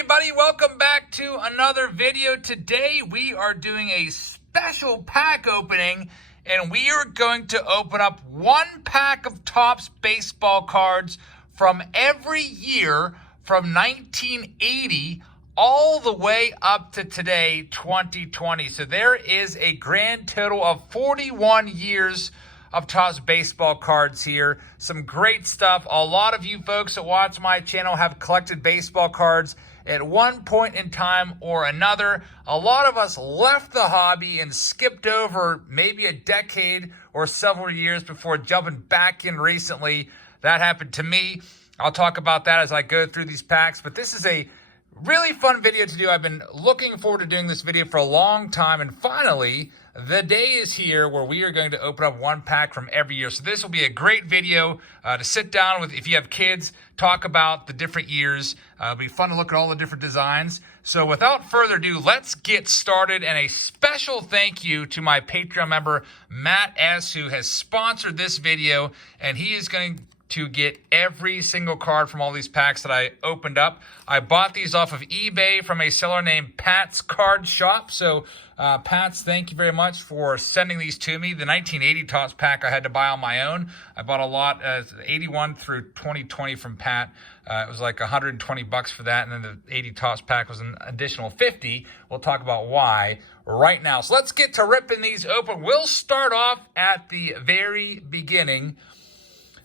everybody, welcome back to another video. Today we are doing a special pack opening, and we are going to open up one pack of Topps baseball cards from every year from 1980 all the way up to today, 2020. So there is a grand total of 41 years of Topps baseball cards here. Some great stuff. A lot of you folks that watch my channel have collected baseball cards at one point in time or another. A lot of us left the hobby and skipped over maybe a decade or several years before jumping back in recently. That happened to me. I'll talk about that as I go through these packs, but this is a really fun video to do. I've been looking forward to doing this video for a long time, and finally, the day is here where we are going to open up one pack from every year. So this will be a great video to sit down with if you have kids, talk about the different years. It'll be fun to look at all the different designs. So without further ado, let's get started. And a special thank you to my Patreon member, Matt S., who has sponsored this video, and he is going to get every single card from all these packs that I opened up. I bought these off of eBay from a seller named Pat's Card Shop. So Pat's, thank you very much for sending these to me. The 1980 Topps pack I had to buy on my own. I bought a lot, 81 through 2020 from Pat. It was like 120 bucks for that, and then the 80 Topps pack was an additional 50. We'll talk about why right now. So let's get to ripping these open. We'll start off at the very beginning.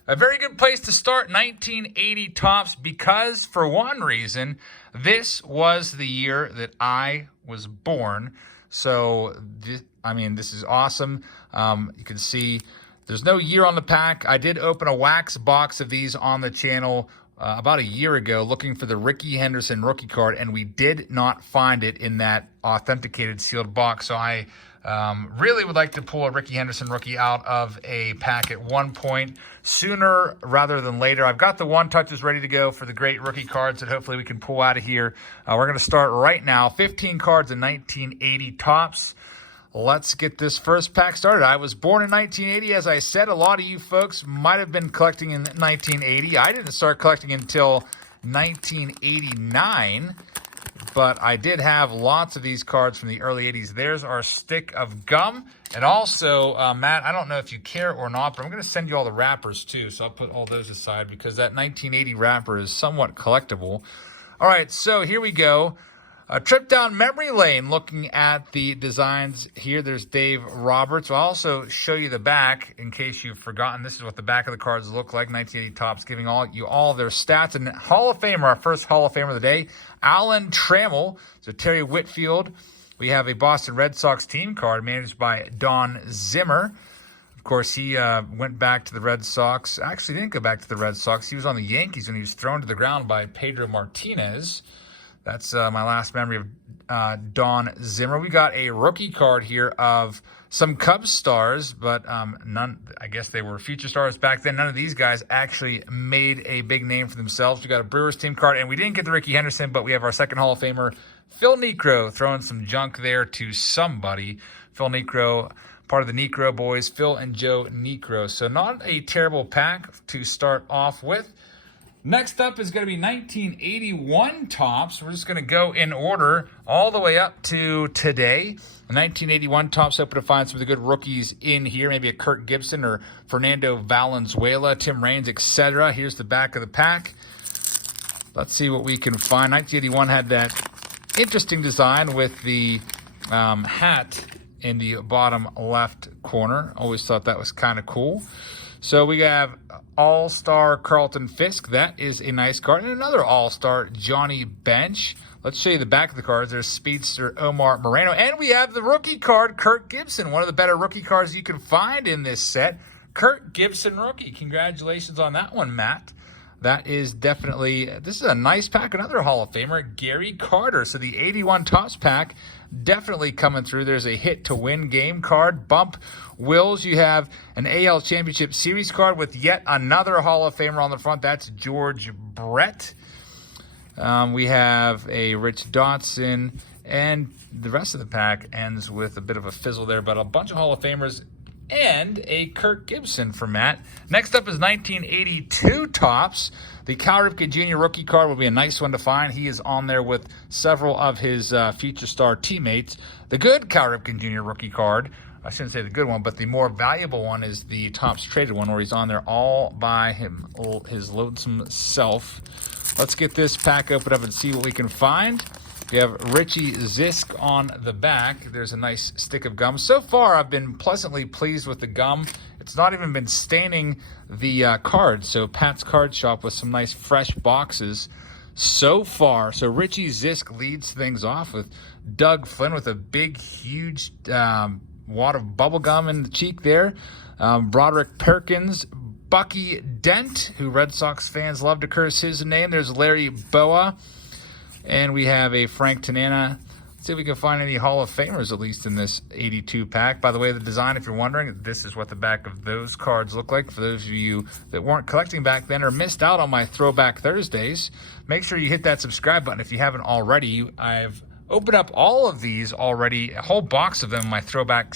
A very good place to start, 1980 Topps, because for one reason, this was the year that I was born. So, this is awesome. You can see there's no year on the pack. I did open a wax box of these on the channel about a year ago looking for the Rickey Henderson rookie card, and we did not find it in that authenticated sealed box. So I really would like to pull a Rickey Henderson rookie out of a pack at one point, sooner rather than later. I've got the one touches ready to go for the great rookie cards that hopefully we can pull out of here. We're going to start right now. 15 cards in 1980 Topps. Let's get this first pack started. I was born in 1980. As I said, a lot of you folks might have been collecting in 1980. I didn't start collecting until 1989. But I did have lots of these cards from the early 80s. There's our stick of gum. And also, Matt, I don't know if you care or not, but I'm going to send you all the wrappers too. So I'll put all those aside because that 1980 wrapper is somewhat collectible. All right, so here we go. A trip down memory lane looking at the designs here. There's Dave Roberts. I'll also show you the back in case you've forgotten. This is what the back of the cards look like. 1980 Topps giving you all their stats. And Hall of Famer, our first Hall of Famer of the day, Alan Trammell. So Terry Whitfield. We have a Boston Red Sox team card managed by Don Zimmer. Of course, he went back to the Red Sox. Actually, didn't go back to the Red Sox. He was on the Yankees when he was thrown to the ground by Pedro Martinez. That's my last memory of Don Zimmer. We got a rookie card here of some Cubs stars, but none. I guess they were future stars back then. None of these guys actually made a big name for themselves. We got a Brewers team card, and we didn't get the Rickey Henderson, but we have our second Hall of Famer, Phil Niekro, throwing some junk there to somebody. Phil Niekro, part of the Niekro boys, Phil and Joe Niekro. So not a terrible pack to start off with. Next up is going to be 1981 Topps. We're just going to go in order all the way up to today. 1981 Topps, hoping to find some of the good rookies in here. Maybe a Kirk Gibson or Fernando Valenzuela, Tim Raines, etc. Here's the back of the pack. Let's see what we can find. 1981 had that interesting design with the hat in the bottom left corner. Always thought that was kind of cool. So we have All-Star Carlton Fisk. That is a nice card. And another All-Star, Johnny Bench. Let's show you the back of the cards. There's Speedster Omar Moreno. And we have the rookie card, Kirk Gibson. One of the better rookie cards you can find in this set. Kirk Gibson rookie. Congratulations on that one, Matt. That is definitely, this is a nice pack. Another Hall of Famer, Gary Carter. So the 81 Topps pack definitely coming through. There's a hit to win game card. Bump Wills. You have an AL Championship Series card with yet another Hall of Famer on the front. That's George Brett. We have a Rich Dotson. And the rest of the pack ends with a bit of a fizzle there. But a bunch of Hall of Famers. and a Kirk Gibson for Matt. Next up is 1982 Topps. The Cal Ripken Jr. rookie card will be a nice one to find. He is on there with several of his future star teammates. The good Cal Ripken Jr. rookie card, I shouldn't say the good one, but the more valuable one is the Topps traded one, where he's on there all by his lonesome self. Let's get this pack opened up and see what we can find. We have Richie Zisk on the back. There's a nice stick of gum. So far, I've been pleasantly pleased with the gum. It's not even been staining the cards. So Pat's Card Shop with some nice fresh boxes so far. So Richie Zisk leads things off with Doug Flynn with a big, huge wad of bubble gum in the cheek there. Broderick Perkins, Bucky Dent, who Red Sox fans love to curse his name. There's Larry Boa. And we have a Frank Tanana. Let's see if we can find any Hall of Famers, at least in this 82 pack. By the way, the design, if you're wondering, this is what the back of those cards look like. For those of you that weren't collecting back then or missed out on my Throwback Thursdays, make sure you hit that subscribe button if you haven't already. I've opened up all of these already, a whole box of them in my Throwback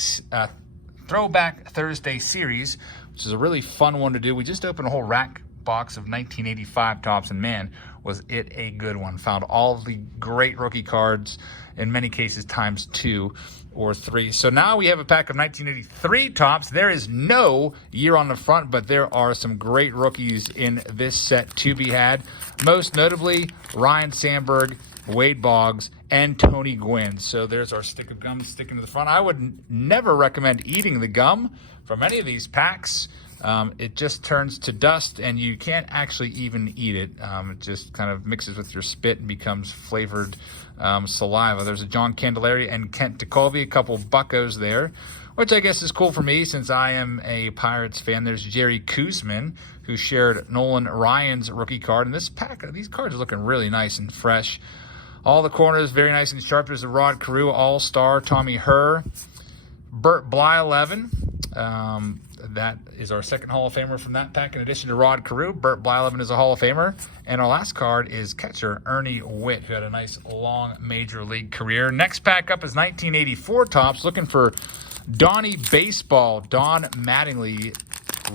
Thursday series, which is a really fun one to do. We just opened a whole rack box of 1985 Topps, and man, was it a good one. Found all of the great rookie cards, in many cases times 2 or 3. So now we have a pack of 1983 Topps. There is no year on the front, but there are some great rookies in this set to be had. Most notably, Ryne Sandberg, Wade Boggs, and Tony Gwynn. So there's our stick of gum sticking to the front. I would never recommend eating the gum from any of these packs. It just turns to dust, and you can't actually even eat it. It just kind of mixes with your spit and becomes flavored saliva. There's a John Candelaria and Kent Tekulve, a couple Buccos there, which I guess is cool for me since I am a Pirates fan. There's Jerry Koosman, who shared Nolan Ryan's rookie card. And this pack, these cards are looking really nice and fresh. All the corners very nice and sharp. There's a Rod Carew All-Star, Tommy Herr, Bert Blyleven. That is our second Hall of Famer from that pack. In addition to Rod Carew, Bert Blyleven is a Hall of Famer. And our last card is catcher Ernie Witt, who had a nice long major league career. Next pack up is 1984 Topps. Looking for Donnie Baseball, Don Mattingly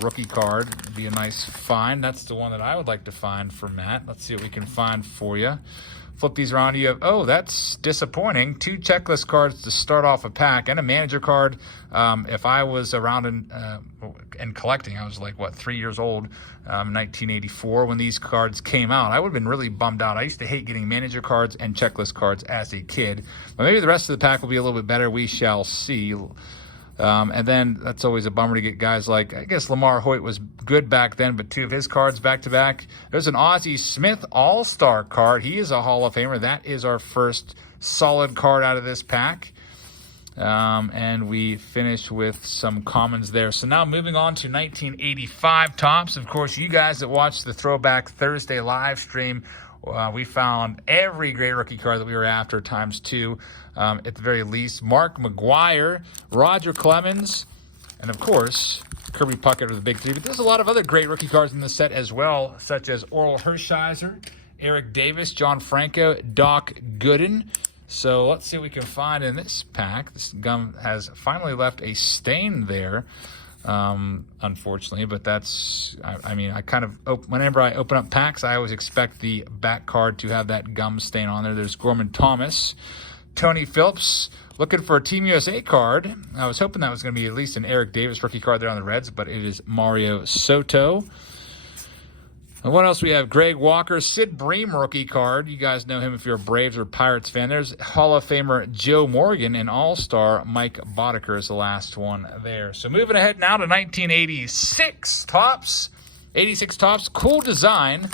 rookie card. Would be a nice find. That's the one that I would like to find for Matt. Let's see what we can find for you. Flip these around. You have, oh, that's disappointing. 2 checklist cards to start off a pack and a manager card. If I was around and collecting, I was like, 3 years old, 1984 when these cards came out. I would have been really bummed out. I used to hate getting manager cards and checklist cards as a kid. But maybe the rest of the pack will be a little bit better. We shall see. And then that's always a bummer to get guys like, I guess Lamar Hoyt was good back then, but 2 of his cards back-to-back. There's an Ozzie Smith All-Star card. He is a Hall of Famer. That is our first solid card out of this pack. And we finish with some commons there. So now moving on to 1985 Topps. Of course, you guys that watched the Throwback Thursday live stream, we found every great rookie card that we were after times 2, at the very least. Mark McGwire, Roger Clemens, and of course, Kirby Puckett are the big 3. But there's a lot of other great rookie cards in this set as well, such as Oral Hershiser, Eric Davis, John Franco, Doc Gooden. So let's see what we can find in this pack. This gum has finally left a stain there. Unfortunately, but that's, I kind of, whenever I open up packs, I always expect the back card to have that gum stain on there. There's Gorman Thomas, Tony Phillips, looking for a Team USA card. I was hoping that was going to be at least an Eric Davis rookie card there on the Reds, but it is Mario Soto. And what else we have? Greg Walker, Sid Bream rookie card. You guys know him if you're a Braves or Pirates fan. There's Hall of Famer Joe Morgan, and All-Star Mike Boddicker is the last one there. So moving ahead now to 1986 Topps. 86 Topps, cool design,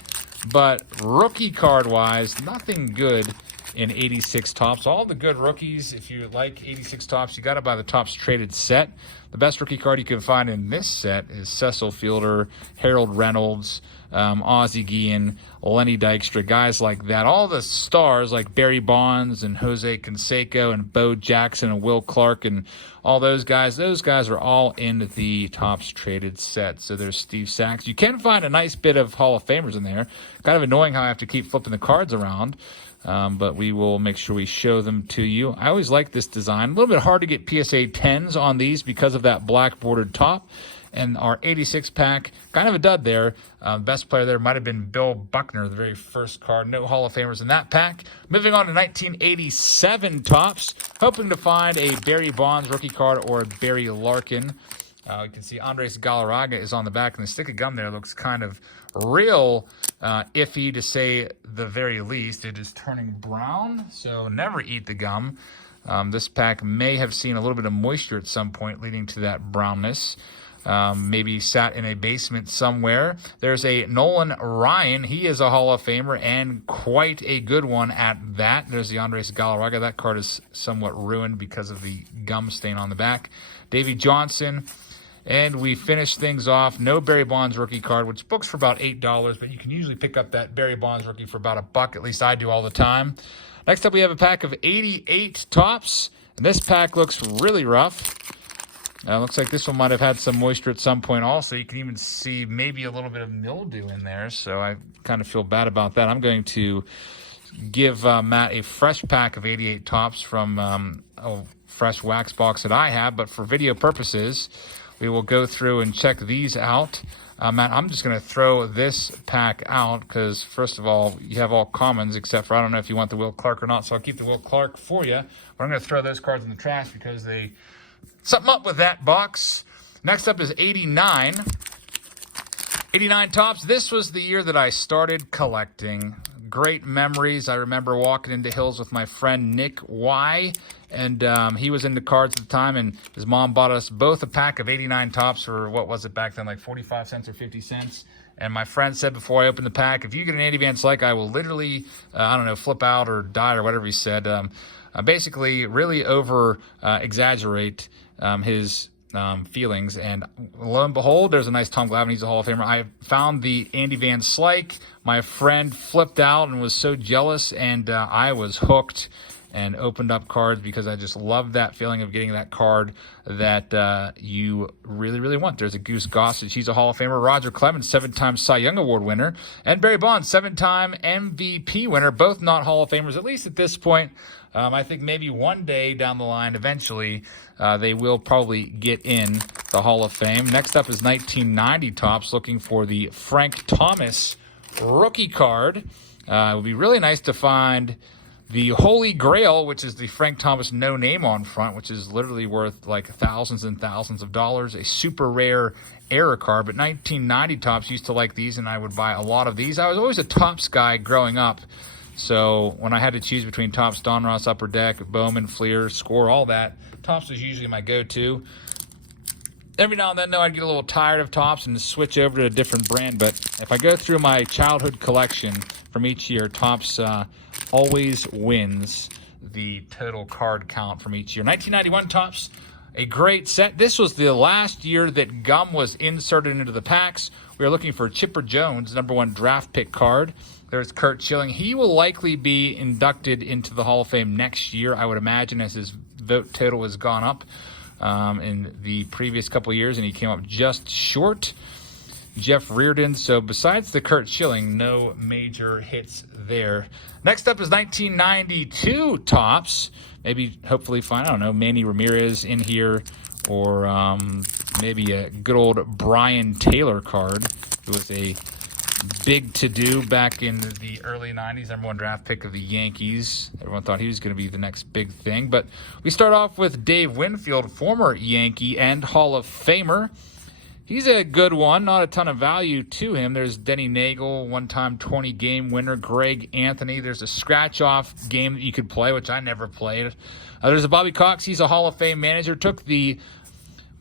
but rookie card-wise, nothing good in 86 Topps. All the good rookies, if you like 86 Topps, you got to buy the Topps traded set. The best rookie card you can find in this set is Cecil Fielder, Harold Reynolds, Ozzie Guillen, Lenny Dykstra, guys like that. All the stars like Barry Bonds and Jose Canseco and Bo Jackson and Will Clark and all those guys are all in the Topps traded set. So there's Steve Sax. You can find a nice bit of Hall of Famers in there. Kind of annoying how I have to keep flipping the cards around. but we will make sure we show them to you. I always like this design. A little bit hard to get PSA 10s on these because of that black bordered top. And our 86 pack, kind of a dud there. Best player there might have been Bill Buckner, the very first card. No Hall of Famers in that pack. Moving on to 1987 tops. Hoping to find a Barry Bonds rookie card or a Barry Larkin. You can see Andres Galarraga is on the back, and the stick of gum there looks kind of real iffy, to say the very least. It is turning brown, so never eat the gum. This pack may have seen a little bit of moisture at some point, leading to that brownness. Maybe sat in a basement somewhere. There's a Nolan Ryan. He is a Hall of Famer, and quite a good one at that. There's the Andres Galarraga. That card is somewhat ruined because of the gum stain on the back. Davey Johnson. And we finish things off. No Barry Bonds rookie card, which books for about $8, but you can usually pick up that Barry Bonds rookie for about $1. At least I do all the time. Next up, we have a pack of 88 tops, and this pack looks really rough. Looks like this one might have had some moisture at some point also. You can even see maybe a little bit of mildew in there, so I kind of feel bad about that. I'm going to give Matt a fresh pack of 88 tops from a fresh wax box that I have, but for video purposes, we will go through and check these out. Matt, I'm just going to throw this pack out because, first of all, you have all commons except for, I don't know if you want the Will Clark or not, so I'll keep the Will Clark for you. But I'm going to throw those cards in the trash because they... something up with that box. Next up is 89. 89 tops. This was the year that I started collecting. Great memories. I remember walking into Hills with my friend Nick Y, and he was into cards at the time, and his mom bought us both a pack of 89 tops for, what was it back then, like 45 cents or 50 cents. And my friend said before I opened the pack, if you get an Andy Van Slyke, I will literally, I don't know, flip out or die or whatever he said. Basically, really exaggerate his feelings, and lo and behold, there's a nice Tom Glavine. He's a Hall of Famer. I found the Andy Van Slyke. My friend flipped out and was so jealous, and I was hooked and opened up cards because I just loved that feeling of getting that card that you really, really want. There's a Goose Gossage. He's a Hall of Famer. Roger Clemens, 7-time Cy Young Award winner. And Barry Bonds, 7-time MVP winner. Both not Hall of Famers, at least at this point. I think maybe one day down the line, eventually, they will probably get in the Hall of Fame. Next up is 1990 tops, looking for the Frank Thomas rookie card. It would be really nice to find the Holy Grail, which is the Frank Thomas no name on front, which is literally worth like thousands and thousands of dollars. A super rare error card, but 1990 tops used to like these, and I would buy a lot of these. I was always a tops guy growing up. So when I had to choose between Topps, Donruss, Upper Deck, Bowman, Fleer, Score, all that, Topps was usually my go-to. Every now and then, though, I'd get a little tired of Topps and switch over to a different brand. But if I go through my childhood collection from each year, Topps always wins the total card count from each year. 1991 Topps, a great set. This was the last year that gum was inserted into the packs. We are looking for Chipper Jones, #1 draft pick card. There's Curt Schilling. He will likely be inducted into the Hall of Fame next year, I would imagine, as his vote total has gone up in the previous couple years, and he came up just short. Jeff Reardon. So besides the Curt Schilling, no major hits there. Next up is 1992 Topps. Maybe, hopefully, find, I don't know, Manny Ramirez in here, or maybe a good old Brian Taylor card. It was a big to-do back in the early 90s. #1 draft pick of the Yankees. Everyone thought he was going to be the next big thing. But we start off with Dave Winfield, former Yankee and Hall of Famer. He's a good one. Not a ton of value to him. There's Denny Nagel, one-time 20-game winner. Greg Anthony. There's a scratch-off game that you could play, which I never played. There's a Bobby Cox. He's a Hall of Fame manager. Took the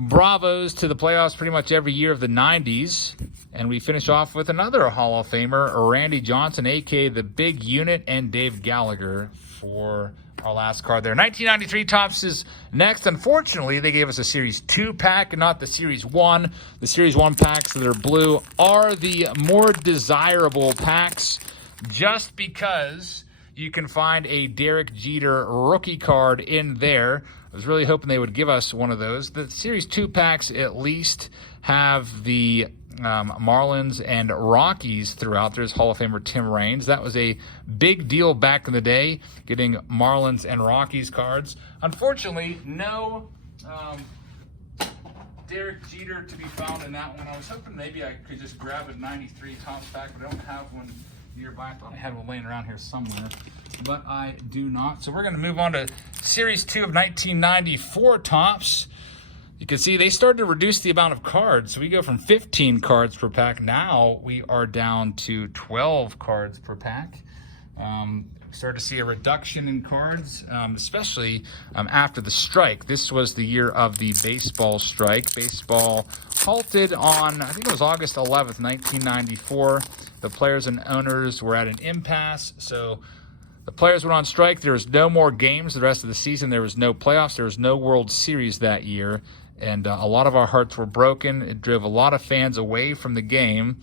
Bravos to the playoffs pretty much every year of the 90s. And we finish off with another Hall of Famer, Randy Johnson, a.k.a. the Big Unit, and Dave Gallagher for our last card there. 1993 Topps is next. Unfortunately, they gave us a Series 2 pack and not the Series 1. The Series 1 packs that are blue are the more desirable packs just because you can find a Derek Jeter rookie card in there. I was really hoping they would give us one of those. The Series 2 packs at least have the Marlins and Rockies throughout. There's Hall of Famer Tim Raines. That was a big deal back in the day, getting Marlins and Rockies cards. Unfortunately, no Derek Jeter to be found in that one. I was hoping maybe I could just grab a 93 Topps pack, but I don't have one nearby. I thought I had one laying around here somewhere, but I do not. So we're going to move on to Series 2 of 1994 Topps. You can see they started to reduce the amount of cards. So we go from 15 cards per pack. Now we are down to 12 cards per pack. Started to see a reduction in cards, especially after the strike. This was the year of the baseball strike. Baseball halted on, I think it was August 11th, 1994. The players and owners were at an impasse. So the players went on strike. There was no more games the rest of the season. There was no playoffs. There was no World Series that year. And a lot of our hearts were broken. It drove a lot of fans away from the game.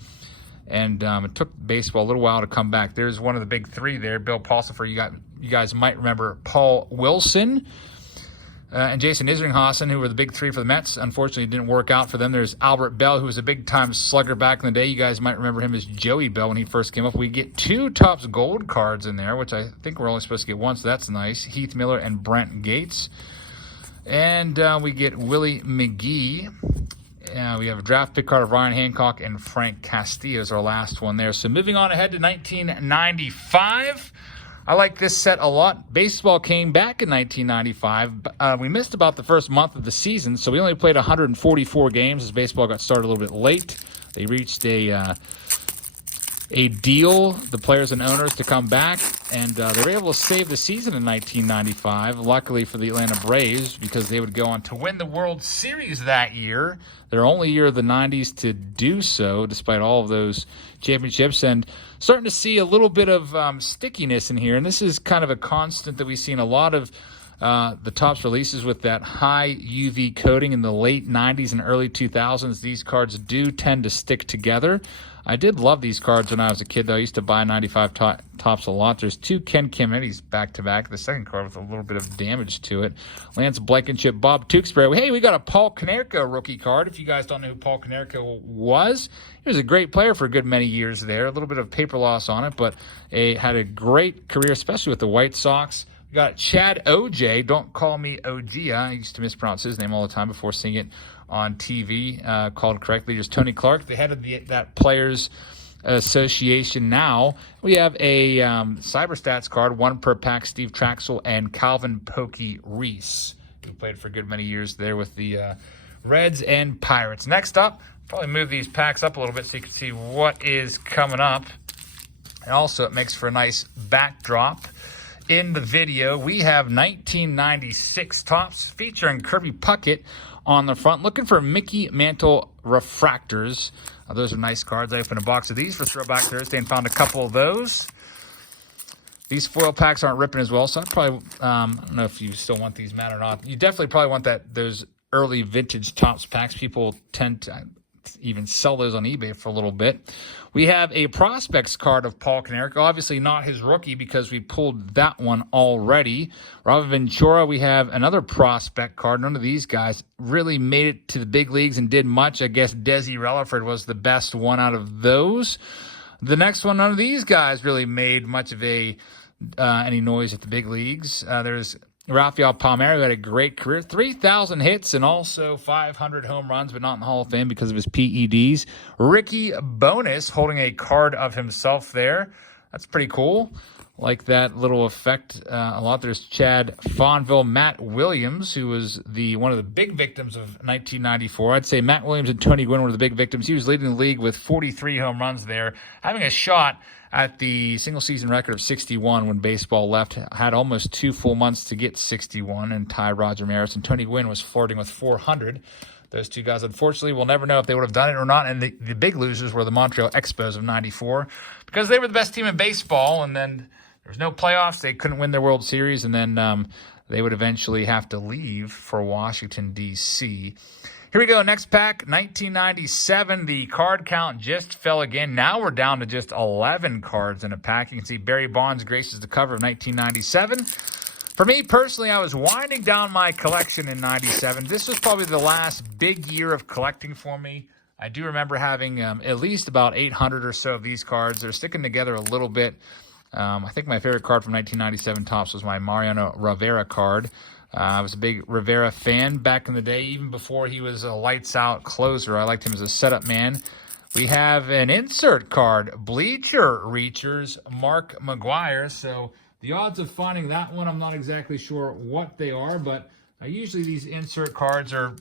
And it took baseball a little while to come back. There's one of the big three there. Bill Pulsifer, you guys might remember Paul Wilson and Jason Isringhausen, who were the big three for the Mets. Unfortunately, it didn't work out for them. There's Albert Bell, who was a big-time slugger back in the day. You guys might remember him as Joey Bell when he first came up. We get 2 Topps Gold cards in there, which I think we're only supposed to get one, so that's nice. Heath Miller and Brent Gates. And we get Willie McGee. We have a draft pick card of Ryan Hancock and Frank Castillo is our last one there. So moving on ahead to 1995. I like this set a lot. Baseball came back in 1995. We missed about the first month of the season, so we only played 144 games as baseball got started a little bit late. They reached a deal, the players and owners, to come back, and they were able to save the season in 1995, luckily for the Atlanta Braves, because they would go on to win the World Series that year, their only year of the 90s to do so, despite all of those championships, and starting to see a little bit of stickiness in here, and this is kind of a constant that we see in a lot of the Topps releases with that high UV coating in the late 90s and early 2000s. These cards do tend to stick together. I did love these cards when I was a kid, though. I used to buy 95 Topps a lot. There's 2 Ken Kimmets back-to-back. The second card with a little bit of damage to it. Lance Blankenship, Bob Tewksbury. Hey, we got a Paul Konerko rookie card. If you guys don't know who Paul Konerko was, he was a great player for a good many years there. A little bit of paper loss on it, but had a great career, especially with the White Sox. We got Chad OJ. Don't call me Ogia. I used to mispronounce his name all the time before seeing it on TV, called correctly. There's Tony Clark, the head of that Players Association now. We have a CyberStats card, 1 per pack, Steve Traxel and Calvin Pokey Reese, who played for a good many years there with the Reds and Pirates. Next up, probably move these packs up a little bit so you can see what is coming up. And also, it makes for a nice backdrop. In the video, we have 1996 Topps featuring Kirby Puckett on the front. Looking for Mickey Mantle refractors. Those are nice cards. I opened a box of these for Throwback Thursday and found a couple of those. These foil packs aren't ripping as well, so I probably, I don't know if you still want these, Matt, or not. You definitely probably want those early vintage Topps packs. People tend to even sell those on eBay for a little bit. We have a prospects card of Paul Konerko. Obviously not his rookie because we pulled that one already. Robert Ventura, we have another prospect card. None of these guys really made it to the big leagues and did much. I guess Desi Relaford was the best one out of those. The next one, none of these guys really made much of any noise at the big leagues. There's Rafael Palmeiro, who had a great career, 3,000 hits and also 500 home runs, but not in the Hall of Fame because of his PEDs. Ricky Bones holding a card of himself there. That's pretty cool. Like that little effect a lot. There's Chad Fonville, Matt Williams, who was one of the big victims of 1994. I'd say Matt Williams and Tony Gwynn were the big victims. He was leading the league with 43 home runs there, having a shot at the single-season record of 61 when baseball left. Had almost 2 full months to get 61 and tie Roger Maris, and Tony Gwynn was flirting with 400. Those 2 guys, unfortunately, we'll never know if they would have done it or not, and the big losers were the Montreal Expos of 94 because they were the best team in baseball, and then there was no playoffs. They couldn't win their World Series, and then they would eventually have to leave for Washington, D.C. Here we go, next pack, 1997. The card count just fell again. Now we're down to just 11 cards in a pack. You can see Barry Bonds graces the cover of 1997. For me, personally, I was winding down my collection in 97. This was probably the last big year of collecting for me. I do remember having at least about 800 or so of these cards. They're sticking together a little bit. I think my favorite card from 1997 Topps was my Mariano Rivera card. I was a big Rivera fan back in the day, even before he was a lights-out closer. I liked him as a setup man. We have an insert card, Bleacher Reachers, Mark McGwire. So the odds of finding that one, I'm not exactly sure what they are, but usually these insert cards are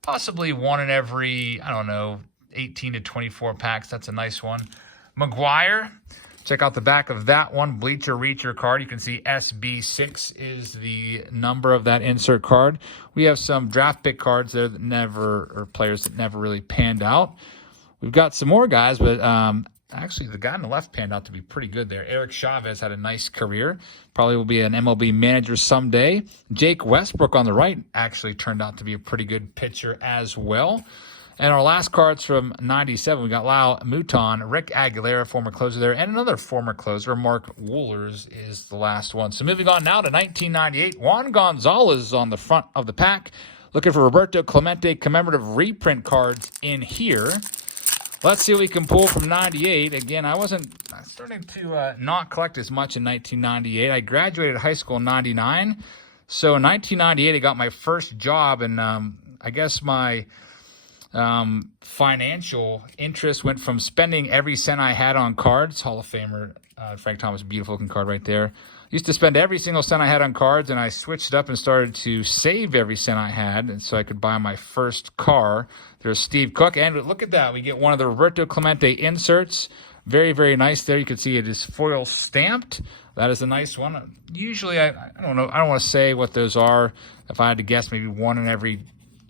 possibly one in every, 18 to 24 packs. That's a nice one. McGwire, check out the back of that one, Bleacher Reacher card. You can see SB6 is the number of that insert card. We have some draft pick cards there or players that never really panned out. We've got some more guys, but actually the guy on the left panned out to be pretty good there. Eric Chavez had a nice career. Probably will be an MLB manager someday. Jake Westbrook on the right actually turned out to be a pretty good pitcher as well. And our last cards from 97, we got Lyle Mouton, Rick Aguilera, former closer there, and another former closer, Mark Wohlers, is the last one. So moving on now to 1998, Juan Gonzalez is on the front of the pack. Looking for Roberto Clemente commemorative reprint cards in here. Let's see what we can pull from 98. Again, I wasn't starting to not collect as much in 1998. I graduated high school in 99. So in 1998, I got my first job, and I guess my financial interest went from spending every cent I had on cards. Hall of Famer Frank Thomas, beautiful looking card right there. Used to spend every single cent I had on cards, and I switched it up and started to save every cent I had, and so I could buy my first car. There's Steve Cook, and look at that. We get one of the Roberto Clemente inserts. Very, very nice there. You can see it is foil stamped. That is a nice one. Usually, I don't know. I don't want to say what those are. If I had to guess, maybe one in every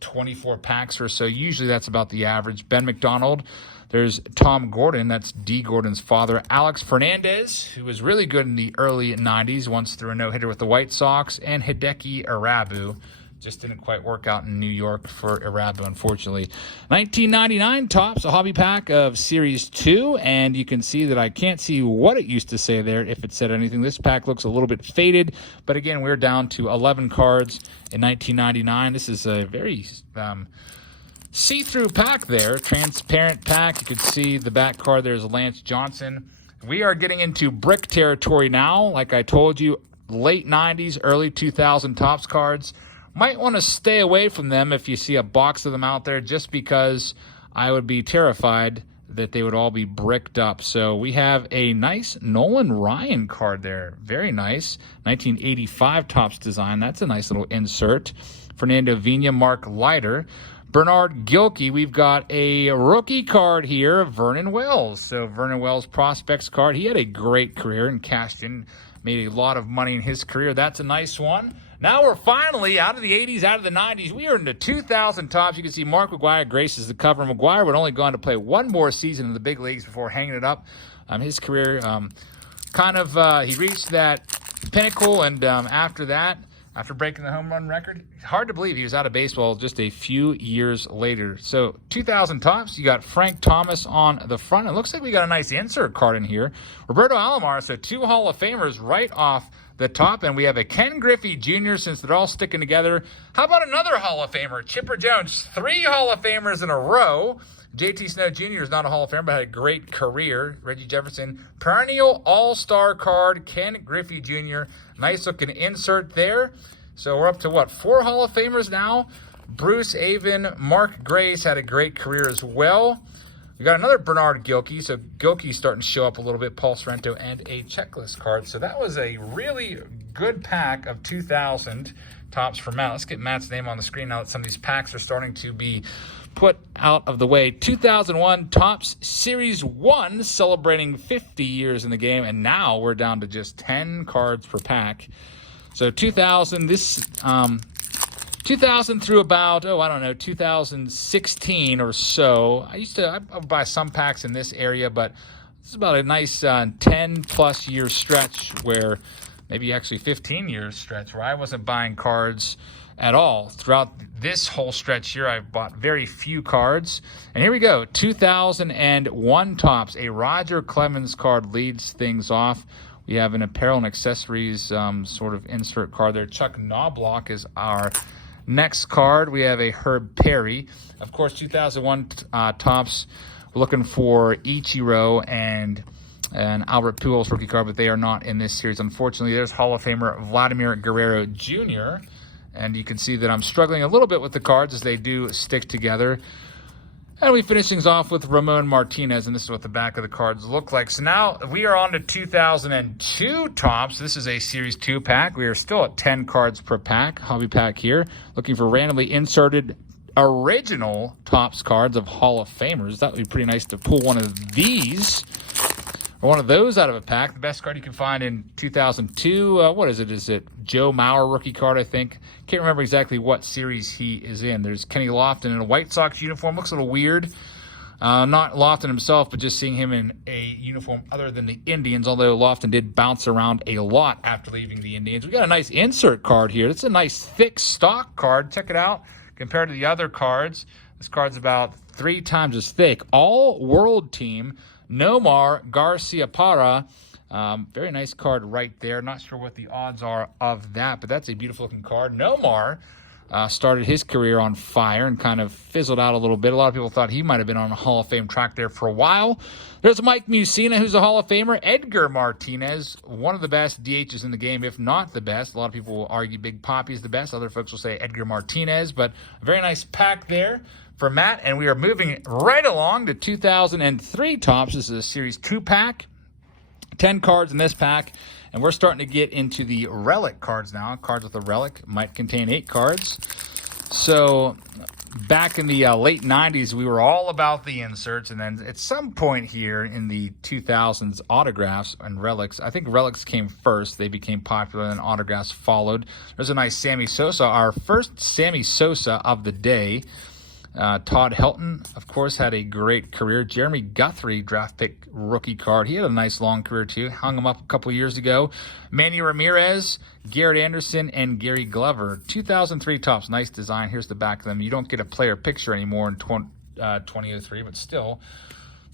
24 packs or so. Usually that's about the average. Ben McDonald. There's Tom Gordon. That's D. Gordon's father. Alex Fernandez, who was really good in the early 90s, once threw a no-hitter with the White Sox. And Hideki Irabu. Just didn't quite work out in New York for Irabu, unfortunately. 1999 Topps, a hobby pack of Series 2. And you can see that I can't see what it used to say there, if it said anything. This pack looks a little bit faded. But again, we're down to 11 cards in 1999. This is a very see-through pack there, transparent pack. You can see the back card. There's Lance Johnson. We are getting into brick territory now. Like I told you, late 90s, early 2000 Topps cards. Might want to stay away from them if you see a box of them out there, just because I would be terrified that they would all be bricked up. So we have a nice Nolan Ryan card there. Very nice. 1985 Topps design. That's a nice little insert. Fernando Vina, Mark Leiter. Bernard Gilkey, we've got a rookie card here, Vernon Wells. So Vernon Wells prospects card. He had a great career and cashed in, made a lot of money in his career. That's a nice one. Now we're finally out of the 80s, out of the 90s. We are into 2000 Topps. You can see Mark McGwire graces the cover. McGwire would only go on to play one more season in the big leagues before hanging it up. His career he reached that pinnacle, and after that, after breaking the home run record, hard to believe he was out of baseball just a few years later. So 2000 Topps, you got Frank Thomas on the front. It looks like we got a nice insert card in here. Roberto Alomar, so 2 Hall of Famers right off the top, and we have a Ken Griffey Jr. since they're all sticking together. How about another Hall of Famer, Chipper Jones? 3 Hall of Famers in a row. JT Snow Jr. is not a Hall of Famer, but had a great career. Reggie Jefferson, perennial all-star card, Ken Griffey Jr. Nice looking insert there. So we're up to, 4 Hall of Famers now? Bruce Avon, Mark Grace had a great career as well. We got another Bernard Gilkey, so Gilkey's starting to show up a little bit, Paul Sorrento, and a checklist card. So that was a really good pack of 2000 Topps for Matt. Let's get Matt's name on the screen now that some of these packs are starting to be put out of the way. 2001 Topps Series 1, celebrating 50 years in the game, and now we're down to just 10 cards per pack. So 2000 through about, 2016 or so. I would buy some packs in this area, but this is about a nice 10-plus year stretch where, maybe actually 15 years stretch, where I wasn't buying cards at all. Throughout this whole stretch here, I've bought very few cards. And here we go, 2001 Topps. A Roger Clemens card leads things off. We have an apparel and accessories sort of insert card there. Chuck Knobloch is our Next card, we have a Herb Perry. Of course, 2001 Topps. We're looking for Ichiro and Albert Pujols rookie card, but they are not in this series. Unfortunately, there's Hall of Famer Vladimir Guerrero Jr., and you can see that I'm struggling a little bit with the cards as they do stick together. And we finish things off with Ramon Martinez, and this is what the back of the cards look like. So now we are on to 2002 Topps. This is a Series 2 pack. We are still at 10 cards per pack, hobby pack here. Looking for randomly inserted original Topps cards of Hall of Famers. That would be pretty nice to pull one of these, or one of those out of a pack. The best card you can find in 2002, what is it? Is it Joe Mauer rookie card, I think? Can't remember exactly what series he is in. There's Kenny Lofton in a White Sox uniform. Looks a little weird. Not Lofton himself, but just seeing him in a uniform other than the Indians, although Lofton did bounce around a lot after leaving the Indians. We got a nice insert card here. It's a nice thick stock card. Check it out. Compared to the other cards, this card's about 3 times as thick. All-World Team, Nomar Garciaparra. Very nice card right there. Not sure what the odds are of that, but that's a beautiful-looking card. Nomar started his career on fire and kind of fizzled out a little bit. A lot of people thought he might have been on a Hall of Fame track there for a while. There's Mike Mussina, who's a Hall of Famer. Edgar Martinez, one of the best DHs in the game, if not the best. A lot of people will argue Big Papi is the best. Other folks will say Edgar Martinez, but a very nice pack there for Matt. And we are moving right along to 2003 Topps. This is a Series 2 pack. 10 cards in this pack, and we're starting to get into the relic cards now. Cards with a relic might contain 8 cards. So back in the late 90s, we were all about the inserts, and then at some point here in the 2000s, autographs and relics. I think relics came first. They became popular, and autographs followed. There's a nice Sammy Sosa, our first Sammy Sosa of the day. Todd Helton, of course, had a great career. Jeremy Guthrie, draft pick rookie card. He had a nice long career, too. Hung him up a couple years ago. Manny Ramirez, Garrett Anderson, and Gary Glover. 2003 Topps. Nice design. Here's the back of them. You don't get a player picture anymore in 2003, but still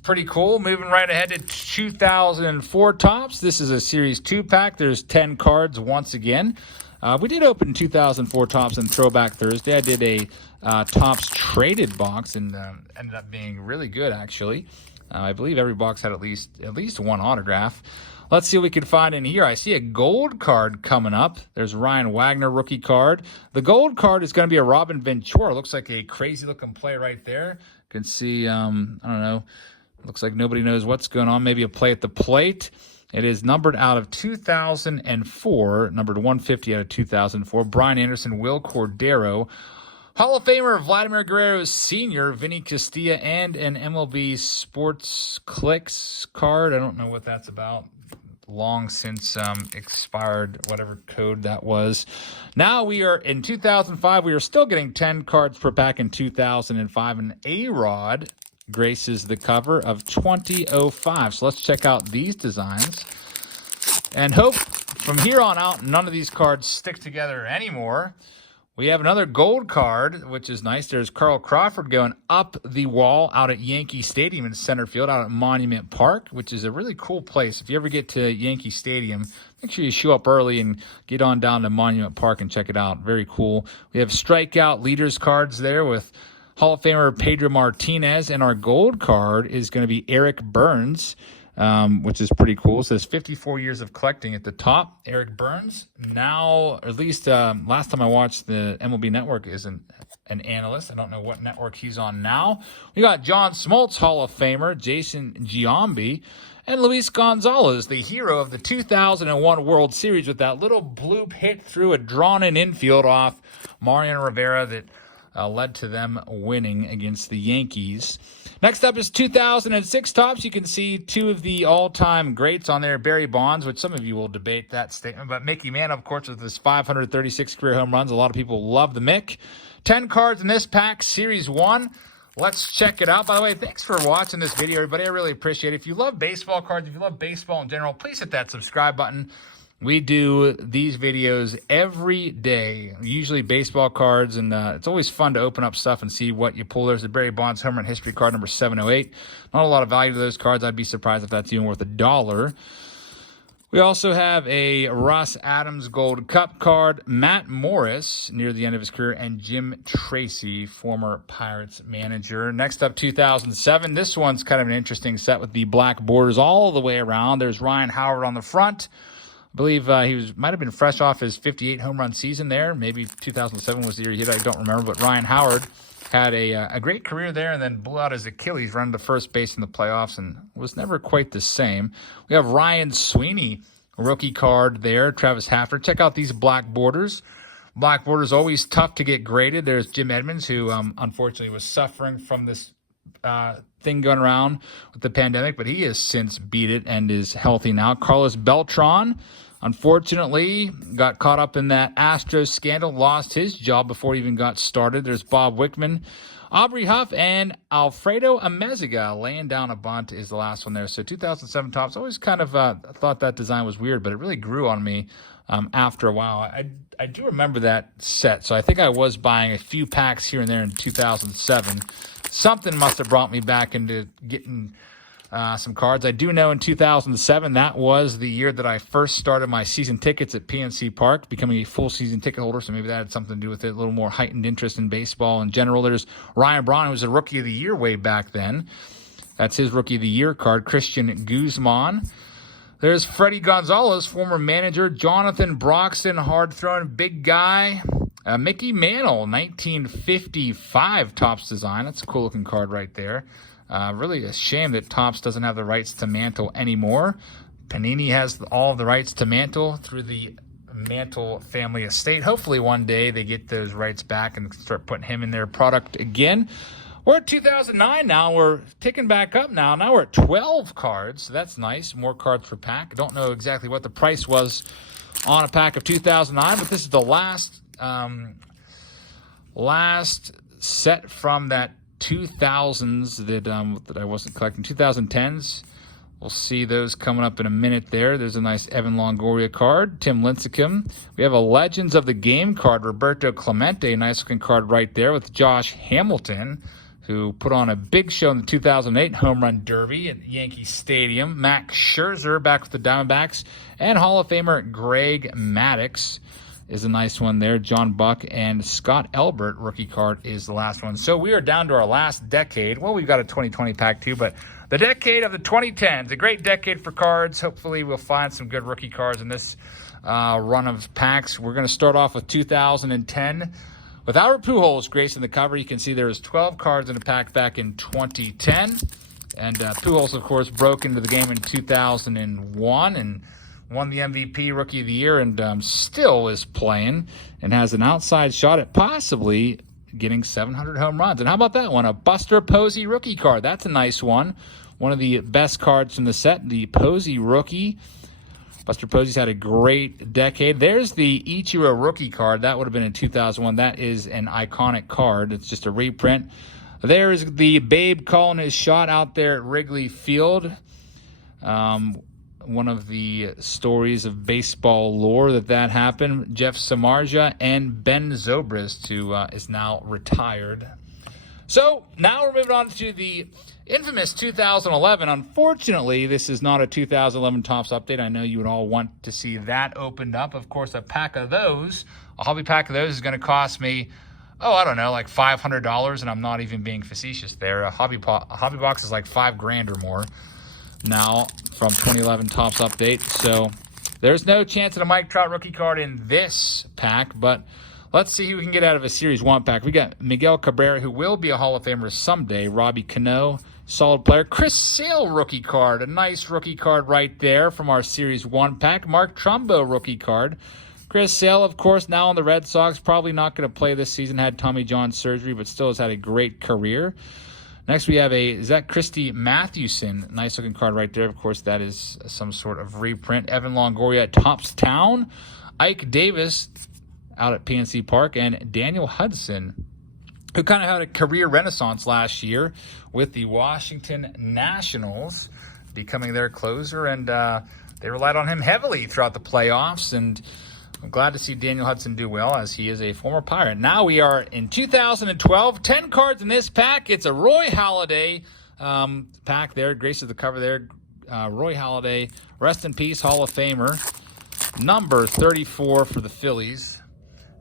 pretty cool. Moving right ahead to 2004 Topps. This is a Series 2 pack. There's 10 cards once again. We did open 2004 Topps on Throwback Thursday. I did a Topps traded box, and ended up being really good, actually. I believe every box had at least one autograph. Let's see what we can find in here. I see a gold card coming up. There's Ryan Wagner rookie card. The gold card is going to be a Robin Ventura. Looks like a crazy-looking play right there. You can see, I don't know, looks like nobody knows what's going on. Maybe a play at the plate. It is numbered out of 2004, numbered 150 out of 2004. Brian Anderson, Will Cordero, Hall of Famer Vladimir Guerrero Sr., Vinny Castilla, and an MLB Sports Clicks card. I don't know what that's about. Long since expired, whatever code that was. Now we are in 2005. We are still getting 10 cards per pack in 2005. And A-Rod graces the cover of 2005. So let's check out these designs and hope from here on out none of these cards stick together anymore. We have another gold card, which is nice. There's Carl Crawford going up the wall out at Yankee Stadium in center field, out at Monument Park, which is a really cool place. If you ever get to Yankee Stadium, make sure you show up early and get on down to Monument Park and check it out. Very cool. We have strikeout leaders cards there with Hall of Famer Pedro Martinez, and our gold card is going to be Eric Burns, which is pretty cool. It says 54 years of collecting at the top. Eric Burns, now, or at least last time I watched the MLB Network, is an analyst. I don't know what network he's on now. We got John Smoltz, Hall of Famer, Jason Giambi, and Luis Gonzalez, the hero of the 2001 World Series with that little bloop hit through a drawn-in infield off Mariano Rivera that led to them winning against the Yankees. Next up is 2006 Topps. You can see 2 of the all-time greats on there. Barry Bonds, which some of you will debate that statement, but Mickey Mantle, of course, with his 536 career home runs. A lot of people love the Mick. 10 cards in this pack, Series 1. Let's check it out. By the way, thanks for watching this video, everybody. I really appreciate it. If you love baseball cards, if you love baseball in general, please hit that subscribe button. We do these videos every day, usually baseball cards, and it's always fun to open up stuff and see what you pull. There's a Barry Bonds home run history card, number 708. Not a lot of value to those cards. I'd be surprised if that's even worth $1. We also have a Russ Adams Gold Cup card, Matt Morris near the end of his career, and Jim Tracy, former Pirates manager. Next up, 2007. This one's kind of an interesting set with the black borders all the way around. There's Ryan Howard on the front. I believe he might have been fresh off his 58 home run season there. Maybe 2007 was the year he hit. I don't remember, but Ryan Howard had a great career there and then blew out his Achilles running to first base in the playoffs and was never quite the same. We have Ryan Sweeney, rookie card there, Travis Hafner. Check out these black borders. Black borders always tough to get graded. There's Jim Edmonds, who unfortunately was suffering from this thing going around with the pandemic, but he has since beat it and is healthy now. Carlos Beltran, unfortunately, got caught up in that Astros scandal, lost his job before he even got started. There's Bob Wickman, Aubrey Huff, and Alfredo Amezaga laying down a bunt is the last one there. So 2007 Topps, always kind of thought that design was weird, but it really grew on me after a while. I do remember that set, so I think I was buying a few packs here and there in 2007. Something must have brought me back into getting some cards. I do know in 2007, that was the year that I first started my season tickets at PNC Park, becoming a full season ticket holder, so maybe that had something to do with it, a little more heightened interest in baseball in general. There's Ryan Braun, who was a Rookie of the Year way back then. That's his Rookie of the Year card. Christian Guzman. There's Freddie Gonzalez, former manager. Jonathan Broxton, hard-throwing big guy. Mickey Mantle, 1955 Topps design. That's a cool-looking card right there. Really a shame that Topps doesn't have the rights to Mantle anymore. Panini has all of the rights to Mantle through the Mantle family estate. Hopefully one day they get those rights back and start putting him in their product again. We're at 2009 now. We're ticking back up now. Now we're at 12 cards. So that's nice. More cards per pack. I don't know exactly what the price was on a pack of 2009, but this is the last set from that 2000s that I wasn't collecting. 2010s. We'll see those coming up in a minute there. There's a nice Evan Longoria card. Tim Lincecum. We have a Legends of the Game card. Roberto Clemente. Nice looking card right there with Josh Hamilton, who put on a big show in the 2008 Home Run Derby at Yankee Stadium. Max Scherzer back with the Diamondbacks. And Hall of Famer Greg Maddux is a nice one there. John Buck and Scott Elbert rookie card is the last one. So we are down to our last decade. Well, we've got a 2020 pack too, but the decade of the 2010s, a great decade for cards. Hopefully we'll find some good rookie cards in this run of packs. We're going to start off with 2010. With Albert Pujols gracing the cover, you can see there's 12 cards in a pack back in 2010. And Pujols, of course, broke into the game in 2001 and won the MVP, Rookie of the Year, and still is playing and has an outside shot at possibly getting 700 home runs. And how about that one? A Buster Posey rookie card. That's a nice one. One of the best cards from the set, the Posey rookie. Buster Posey's had a great decade. There's the Ichiro rookie card. That would have been in 2001. That is an iconic card. It's just a reprint. There's the Babe calling his shot out there at Wrigley Field. One of the stories of baseball lore that happened. Jeff Samardzija and Ben Zobrist, who is now retired. So now we're moving on to the infamous 2011. Unfortunately, this is not a 2011 Topps update. I know you would all want to see that opened up. Of course, a pack of those, a hobby pack of those is going to cost me, I don't know, like $500, and I'm not even being facetious there. A hobby box is like $5,000 or more now from 2011 Topps update. So there's no chance at a Mike Trout rookie card in this pack, but let's see who we can get out of a Series 1 pack. We got Miguel Cabrera, who will be a Hall of Famer someday. Robbie Cano, solid player. Chris Sale rookie card, a nice rookie card right there from our Series 1 pack. Mark Trumbo rookie card. Chris Sale, of course, now on the Red Sox. Probably not going to play this season. Had Tommy John surgery, but still has had a great career. Next, we have a Zach Christie Mathewson. Nice looking card right there. Of course, that is some sort of reprint. Evan Longoria at Topps Town. Ike Davis out at PNC Park. And Daniel Hudson, who kind of had a career renaissance last year with the Washington Nationals, becoming their closer. And they relied on him heavily throughout the playoffs. And I'm glad to see Daniel Hudson do well, as he is a former Pirate. Now we are in 2012. 10 cards in this pack. It's a Roy Halladay pack there. Graces the cover there. Roy Halladay, rest in peace, Hall of Famer, number 34 for the Phillies.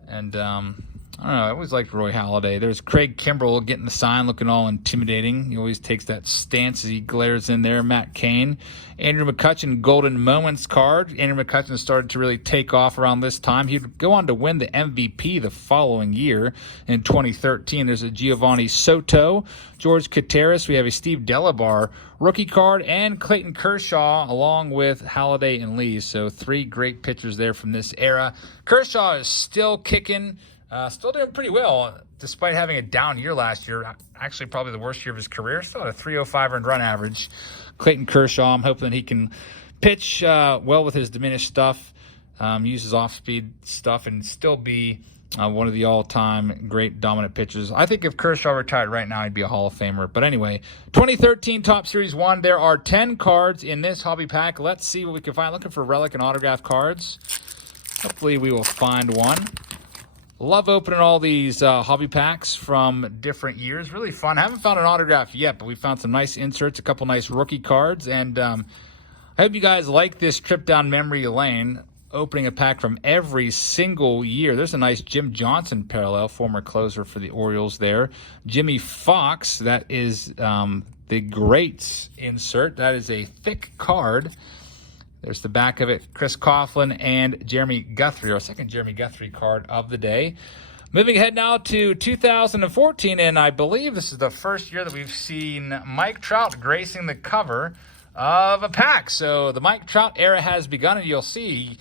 And I don't know, I always liked Roy Halladay. There's Craig Kimbrell getting the sign, looking all intimidating. He always takes that stance as he glares in there. Matt Cain. Andrew McCutchen, Golden Moments card. Andrew McCutchen started to really take off around this time. He'd go on to win the MVP the following year in 2013. There's a Giovanni Soto, George Kateris. We have a Steve Delabar rookie card, and Clayton Kershaw along with Halladay and Lee. So 3 great pitchers there from this era. Kershaw is still kicking. Still doing pretty well, despite having a down year last year. Actually, probably the worst year of his career. Still had a 305 earned run average. Clayton Kershaw, I'm hoping that he can pitch well with his diminished stuff, use his off-speed stuff, and still be one of the all-time great dominant pitchers. I think if Kershaw retired right now, he'd be a Hall of Famer. But anyway, 2013 Top Series 1. There are 10 cards in this hobby pack. Let's see what we can find. Looking for relic and autograph cards. Hopefully we will find one. Love opening all these hobby packs from different years. Really fun. I haven't found an autograph yet, but we found some nice inserts, a couple nice rookie cards. And I hope you guys like this trip down memory lane, opening a pack from every single year. There's a nice Jim Johnson parallel, former closer for the Orioles there. Jimmy Fox, that is the Greats insert. That is a thick card. There's the back of it. Chris Coughlin and Jeremy Guthrie, our second Jeremy Guthrie card of the day. Moving ahead now to 2014, and I believe this is the first year that we've seen Mike Trout gracing the cover of a pack. So the Mike Trout era has begun, and you'll see he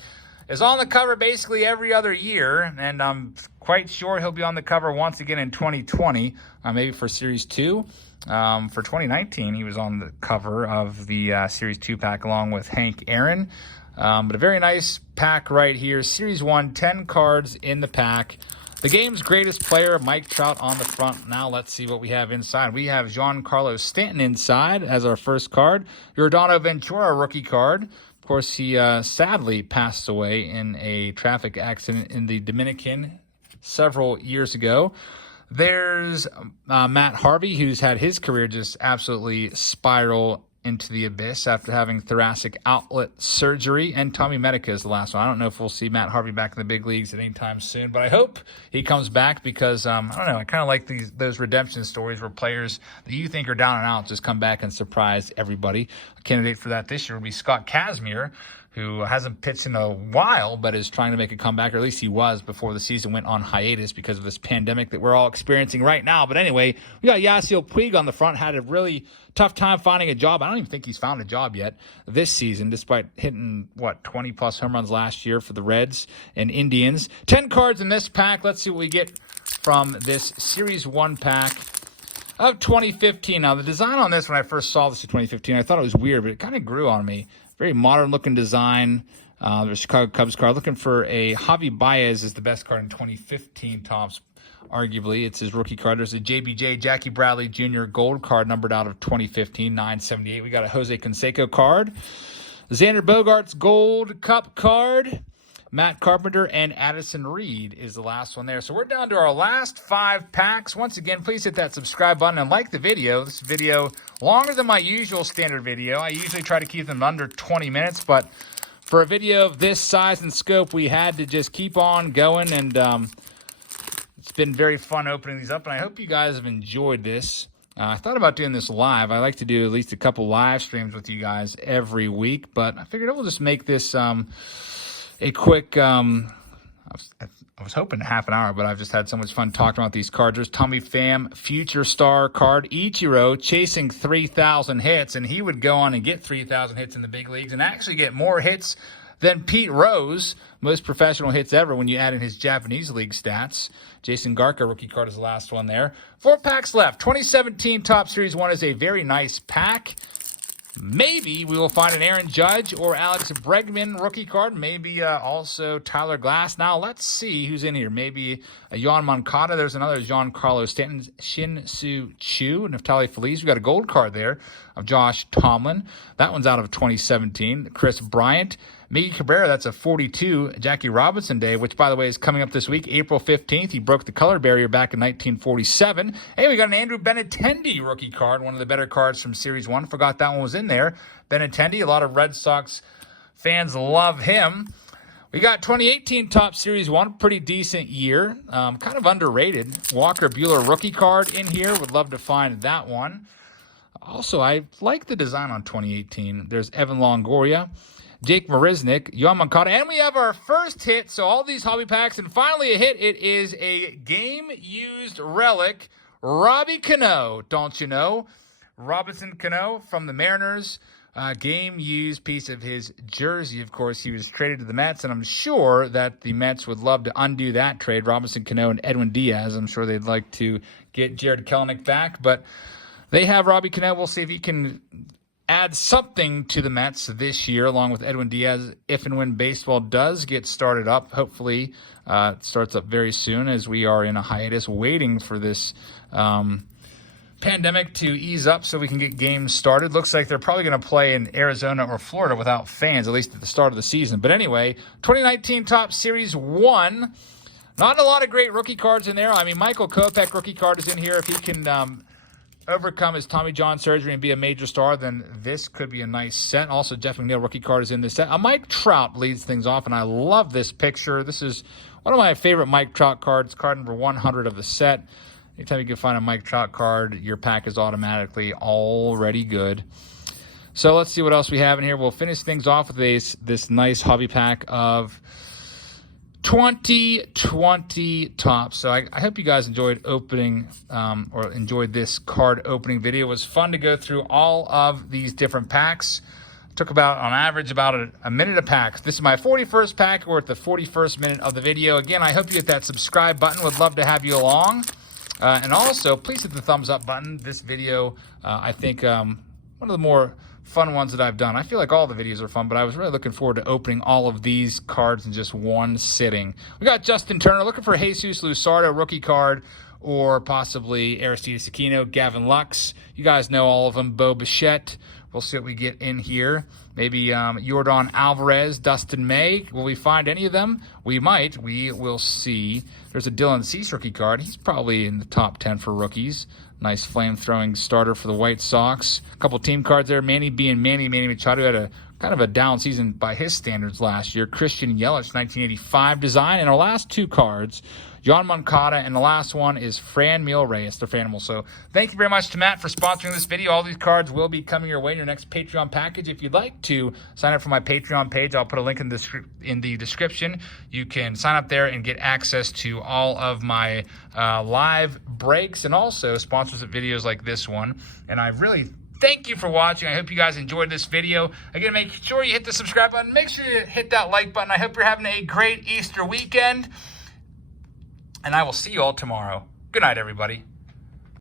is on the cover basically every other year, and I'm quite sure he'll be on the cover once again in 2020, maybe for Series 2. For 2019, he was on the cover of the Series 2 pack along with Hank Aaron. But a very nice pack right here. Series 1, 10 cards in the pack. The game's greatest player, Mike Trout, on the front. Now let's see what we have inside. We have Giancarlo Stanton inside as our first card. Yordano Ventura rookie card. Of course, he sadly passed away in a traffic accident in the Dominican several years ago. There's Matt Harvey, who's had his career just absolutely spiral into the abyss after having thoracic outlet surgery. And Tommy Medica is the last one. I don't know if we'll see Matt Harvey back in the big leagues at any time soon, but I hope he comes back because, I don't know, I kind of like those redemption stories where players that you think are down and out just come back and surprise everybody. A candidate for that this year would be Scott Kazmir, who hasn't pitched in a while, but is trying to make a comeback, or at least he was before the season went on hiatus because of this pandemic that we're all experiencing right now. But anyway, we got Yasiel Puig on the front, had a really tough time finding a job. I don't even think he's found a job yet this season, despite hitting, 20-plus home runs last year for the Reds and Indians. 10 cards in this pack. Let's see what we get from this Series 1 pack of 2015. Now, the design on this, when I first saw this in 2015, I thought it was weird, but it kind of grew on me. Very modern-looking design. There's Chicago Cubs card. Looking for a Javi Baez is the best card in 2015 Topps, arguably. It's his rookie card. There's a JBJ, Jackie Bradley Jr. gold card numbered out of 2015, 978. We got a Jose Canseco card. Xander Bogaerts gold cup card. Matt Carpenter and Addison Reed is the last one there. So we're down to our last 5 packs. Once again, please hit that subscribe button and like the video. This video longer than my usual standard video. I usually try to keep them under 20 minutes, but for a video of this size and scope, we had to just keep on going, and it's been very fun opening these up, and I hope you guys have enjoyed this. I thought about doing this live. I like to do at least a couple live streams with you guys every week, but I figured I will just make this a quick, I was hoping half an hour, but I've just had so much fun talking about these cards. There's Tommy Pham, future star card. Ichiro chasing 3,000 hits, and he would go on and get 3,000 hits in the big leagues and actually get more hits than Pete Rose, most professional hits ever when you add in his Japanese league stats. Jason Garka, rookie card, is the last one there. 4 packs left. 2017 Top Series 1 is a very nice pack. Maybe we will find an Aaron Judge or Alex Bregman rookie card. Maybe also Tyler Glass. Now, let's see who's in here. Maybe a Yoan Moncada. There's another Giancarlo Stanton. Shin-Soo Choo. Neftali Feliz. We got a gold card there of Josh Tomlin. That one's out of 2017. Chris Bryant. Miggy Cabrera, that's a 42 Jackie Robinson Day, which, by the way, is coming up this week, April 15th. He broke the color barrier back in 1947. Hey, we got an Andrew Benintendi rookie card, one of the better cards from Series 1. Forgot that one was in there. Benintendi, a lot of Red Sox fans love him. We got 2018 Topps Series 1, pretty decent year, kind of underrated. Walker Buehler rookie card in here, would love to find that one. Also, I like the design on 2018. There's Evan Longoria, Jake Marisnick, Yoan Moncada, and we have our first hit. So all these hobby packs, and finally a hit. It is a game-used relic, Robbie Cano. Don't you know? Robinson Cano from the Mariners. Game-used piece of his jersey. Of course, he was traded to the Mets, and I'm sure that the Mets would love to undo that trade. Robinson Cano and Edwin Diaz. I'm sure they'd like to get Jared Kelenic back, but they have Robbie Cano. We'll see if he can add something to the Mets this year, along with Edwin Diaz, if and when baseball does get started up. Hopefully, it starts up very soon, as we are in a hiatus waiting for this pandemic to ease up so we can get games started. Looks like they're probably going to play in Arizona or Florida without fans, at least at the start of the season. But anyway, 2019 Topps Series 1. Not a lot of great rookie cards in there. I mean, Michael Kopech rookie card is in here. If he can overcome his Tommy John surgery and be a major star, then this could be a nice set. Also, Jeff McNeil rookie card is in this set. Mike Trout leads things off, and I love this picture. This is one of my favorite Mike Trout cards, card number 100 of the set. Anytime you can find a Mike Trout card, your pack is automatically already good. So let's see what else we have in here. We'll finish things off with this nice hobby pack of 2020 Topps. So I hope you guys enjoyed opening or enjoyed this card opening video. It was fun to go through all of these different packs. It took about, on average, about a minute a pack. This is my 41st pack. We're at the 41st minute of the video. Again, I hope you hit that subscribe button. Would love to have you along. And also, please hit the thumbs up button. This video, I think, one of the more fun ones that I've done. I feel like all the videos are fun, but I was really looking forward to opening all of these cards in just one sitting. We got Justin Turner looking for Jesus Luzardo rookie card, or possibly Aristides Aquino, Gavin Lux. You guys know all of them. Bo Bichette. We'll see what we get in here. Maybe Yordan Alvarez, Dustin May. Will we find any of them? We might. We will see. There's a Dylan Cease rookie card. He's probably in the top 10 for rookies. Nice flame-throwing starter for the White Sox. A couple team cards there. Manny B and Manny Machado had a kind of a down season by his standards last year. Christian Yelich, 1985 design. And our last two cards, Yoan Moncada, and the last one is Franmil Reyes, the Franimal. So thank you very much to Matt for sponsoring this video. All these cards will be coming your way in your next Patreon package. If you'd like to sign up for my Patreon page, I'll put a link in the description. You can sign up there and get access to all of my live breaks and also sponsors of videos like this one. And I really thank you for watching. I hope you guys enjoyed this video. Again, make sure you hit the subscribe button. Make sure you hit that like button. I hope you're having a great Easter weekend. And I will see you all tomorrow. Good night, everybody.